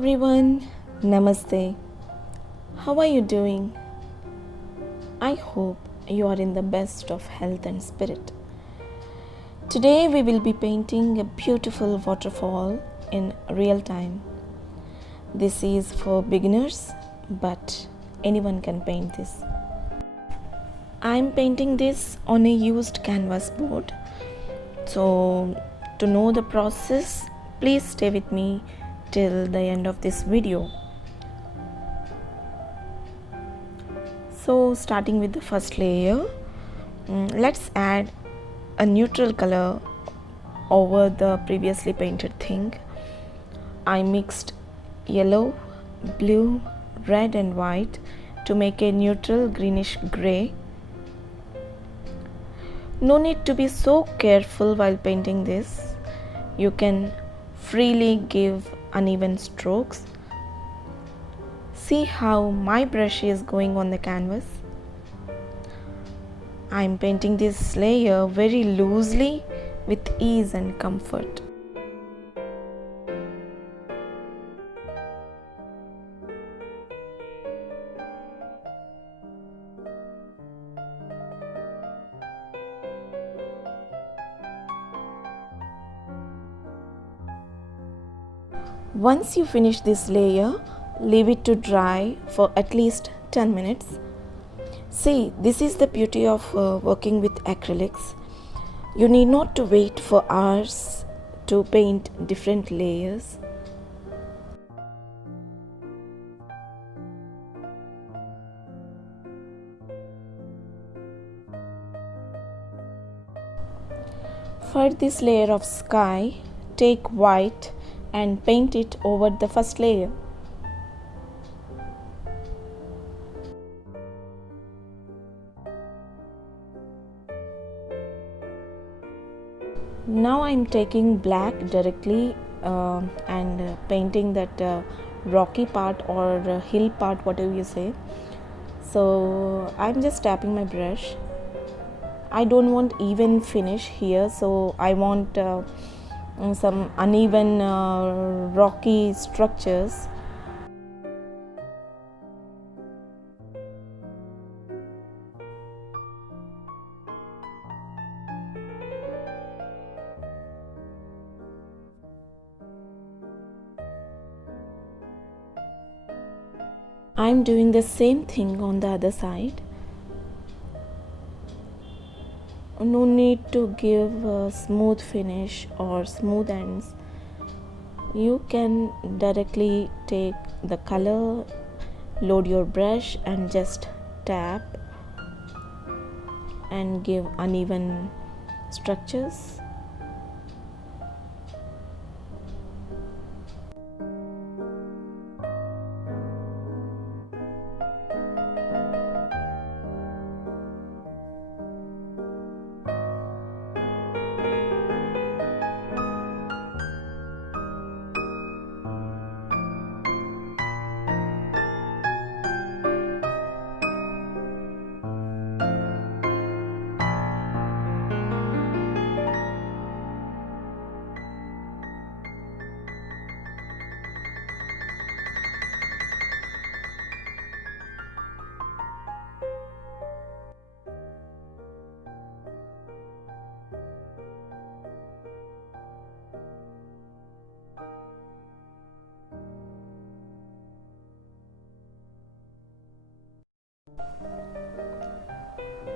everyone, Namaste. How are you doing? I hope you are in the best of health and spirit. Today we will be painting a beautiful waterfall in real time. This is for beginners, but anyone can paint this. I am painting this on a used canvas board. So to know the process, please stay with me till the end of this video. So starting with the first layer, let's add a neutral color over the previously painted thing. I mixed yellow, blue, red and white to make a neutral greenish gray. No need to be so careful while painting this. You can freely give uneven strokes. See how my brush is going on the canvas. I am painting this layer very loosely with ease and comfort. Once you finish this layer, leave it to dry for at least 10 minutes. See, this is the beauty of working with acrylics. You need not to wait for hours to paint different layers. For this layer of sky, take white and paint it over the first layer. Now I am taking black directly and painting that rocky part or hill part, whatever you say. So I am just tapping my brush. I don't want even finish here, so I want some uneven rocky structures. I am doing the same thing on the other side. No need to give a smooth finish or smooth ends. You can directly take the color, load your brush and just tap and give uneven structures.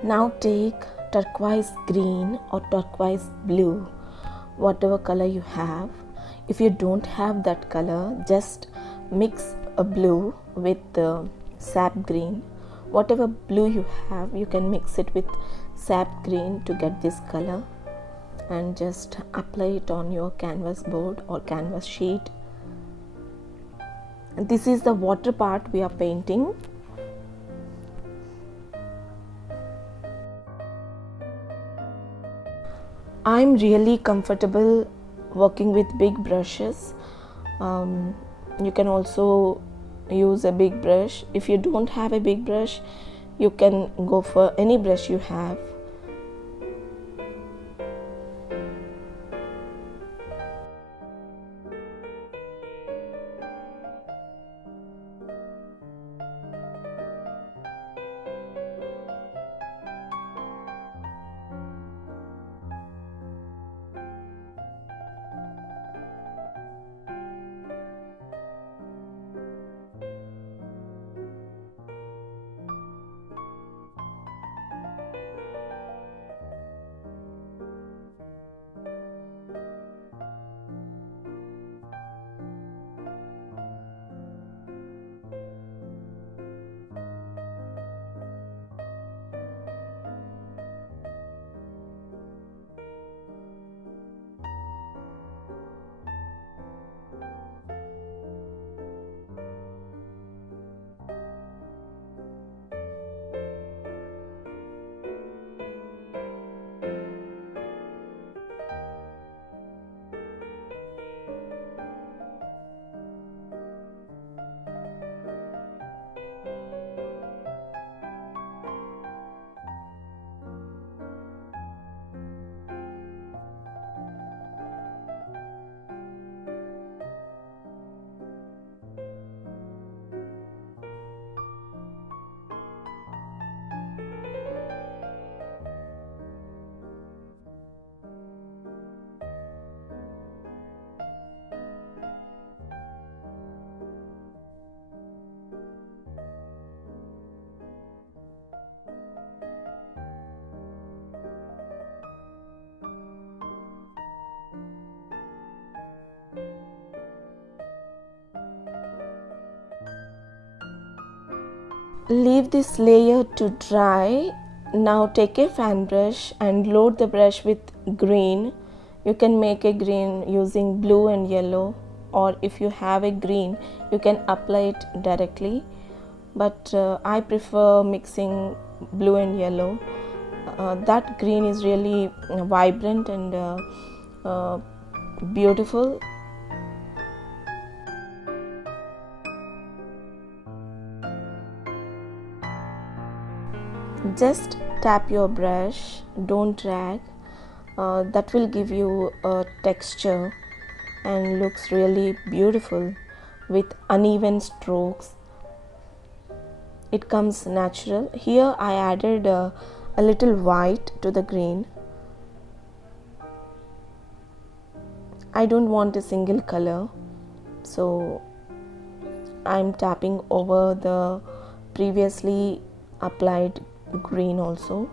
Now take turquoise green or turquoise blue, whatever color you have. If you don't have that color, just mix a blue with the sap green. Whatever blue you have, you can mix it with sap green to get this color and just apply it on your canvas board or canvas sheet. And this is the water part we are painting. I'm really comfortable working with big brushes. You can also use a big brush. If you don't have a big brush, you can go for any brush you have. Leave this layer to dry. Now take a fan brush and load the brush with green. You can make a green using blue and yellow, or if you have a green you can apply it directly, but I prefer mixing blue and yellow. That green is really vibrant and beautiful. Just tap your brush, don't drag. That will give you a texture and looks really beautiful with uneven strokes. It comes natural. Here I added a little white to the green. I don't want a single color, so I'm tapping over the previously applied green also.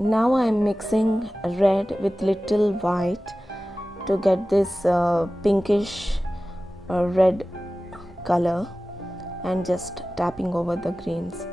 Now I am mixing red with little white to get this pinkish red color, and just tapping over the greens.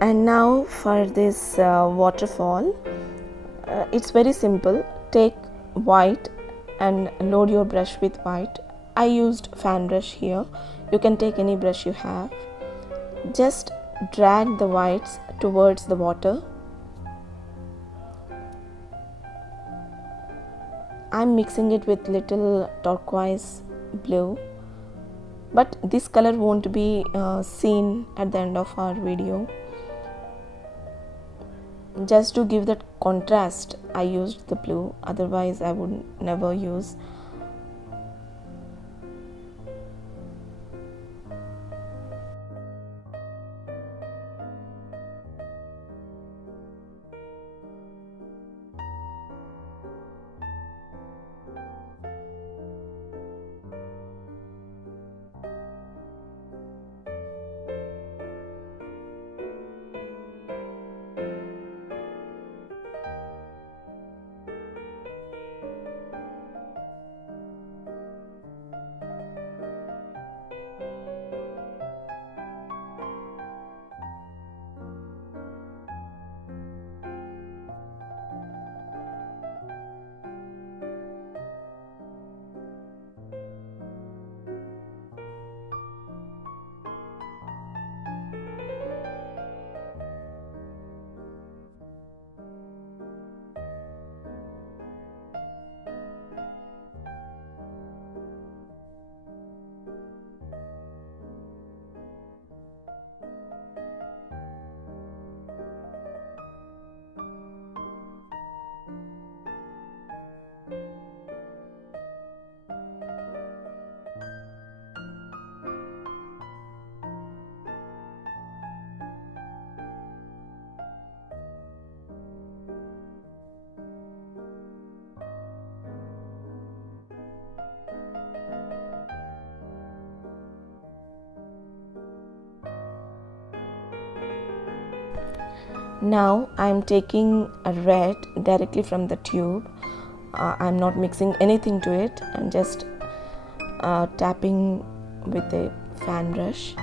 And now for this waterfall, it's very simple. Take white and load your brush with white. I used fan brush here. You can take any brush you have. Just drag the whites towards the water. I'm mixing it with little turquoise blue, but this color won't be seen at the end of our video. Just to give that contrast I used the blue, otherwise I would never use. Now I am taking a red directly from the tube. I am not mixing anything to it. I am just tapping with a fan brush.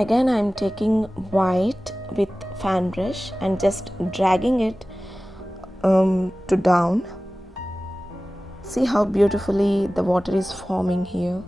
Again, I'm taking white with fan brush and just dragging it to down. See how beautifully the water is forming here.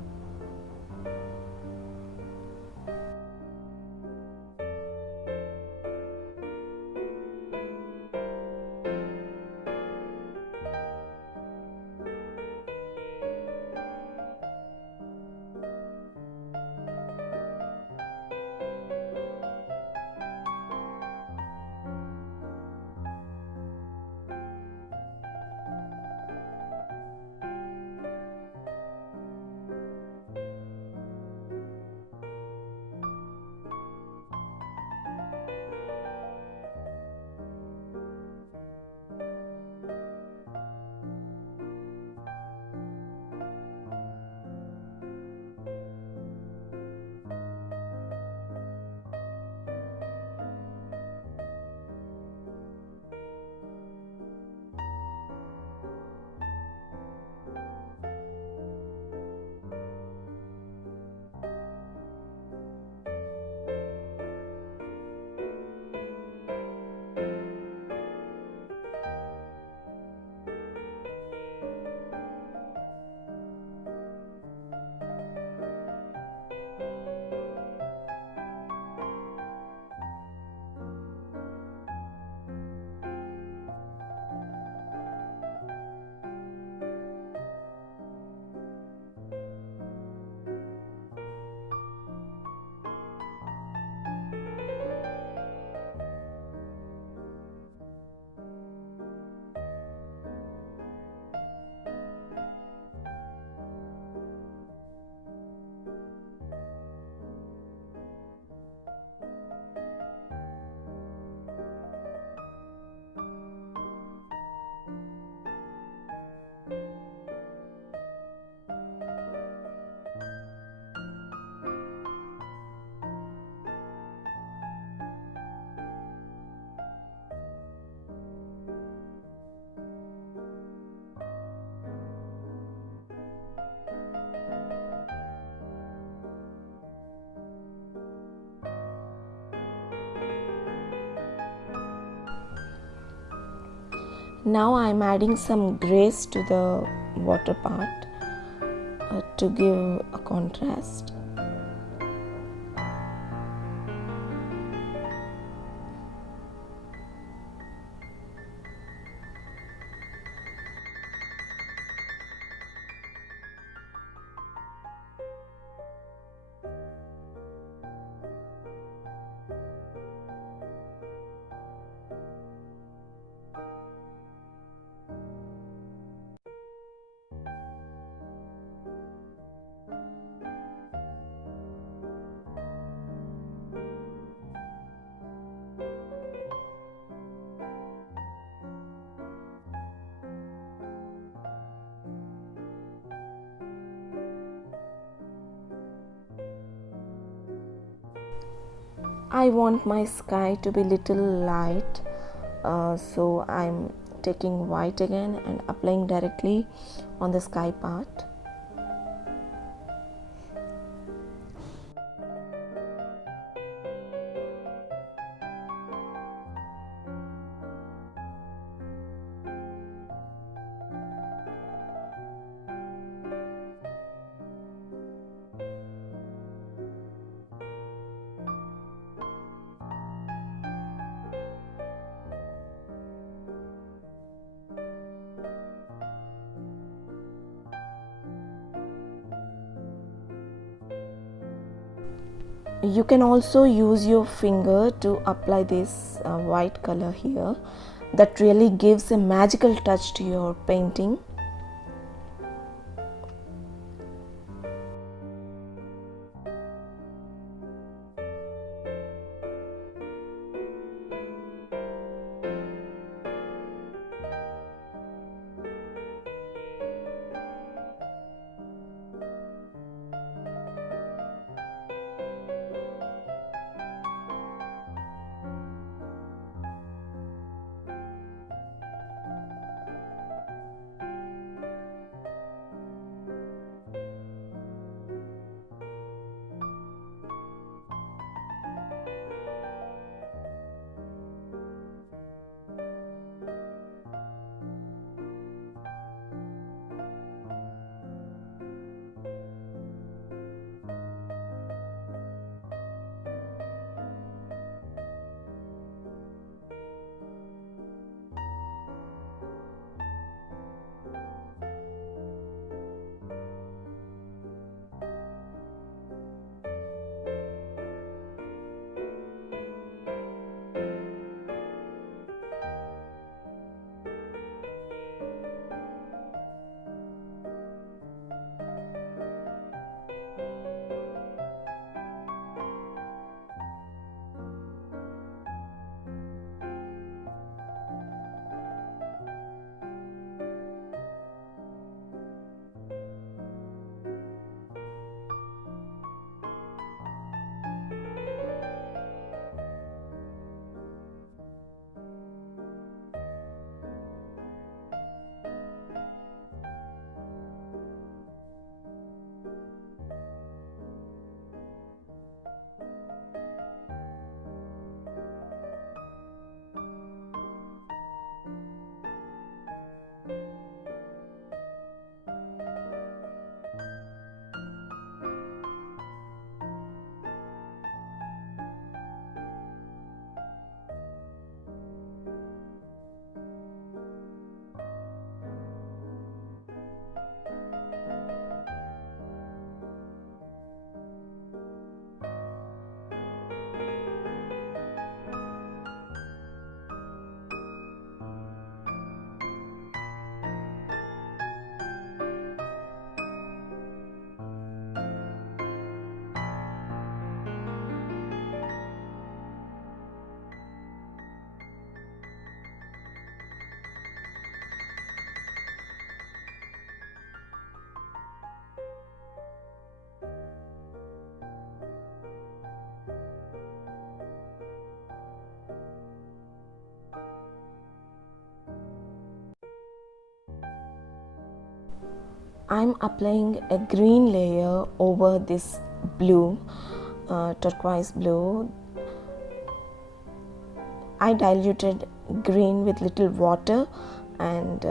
Now I'm adding some grays to the water part to give a contrast. I want my sky to be little light, so I'm taking white again and applying directly on the sky part. You can also use your finger to apply this white color here. That really gives a magical touch to your painting. I'm applying a green layer over this blue, turquoise blue. I diluted green with little water and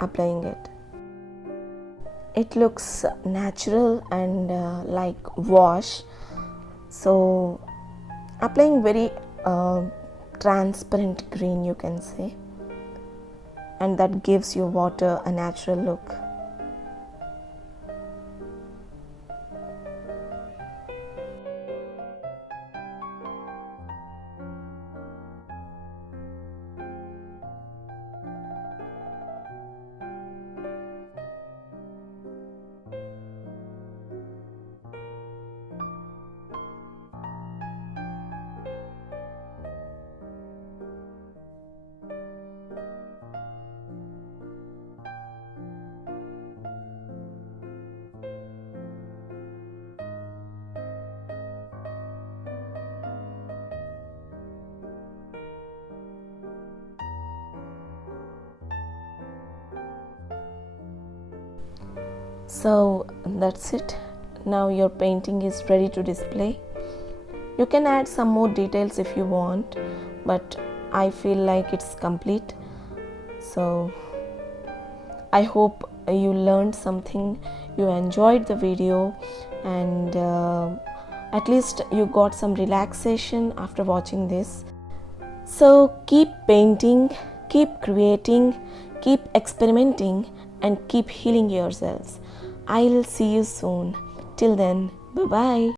applying it. It looks natural and like wash. So applying very transparent green, you can say, and that gives your water a natural look. So that's it. Now your painting is ready to display. You can add some more details if you want, but I feel like it's complete. So I hope you learned something, you enjoyed the video, and at least you got some relaxation after watching this. So keep painting, keep creating, keep experimenting, and keep healing yourselves. I'll see you soon. Till then, bye bye.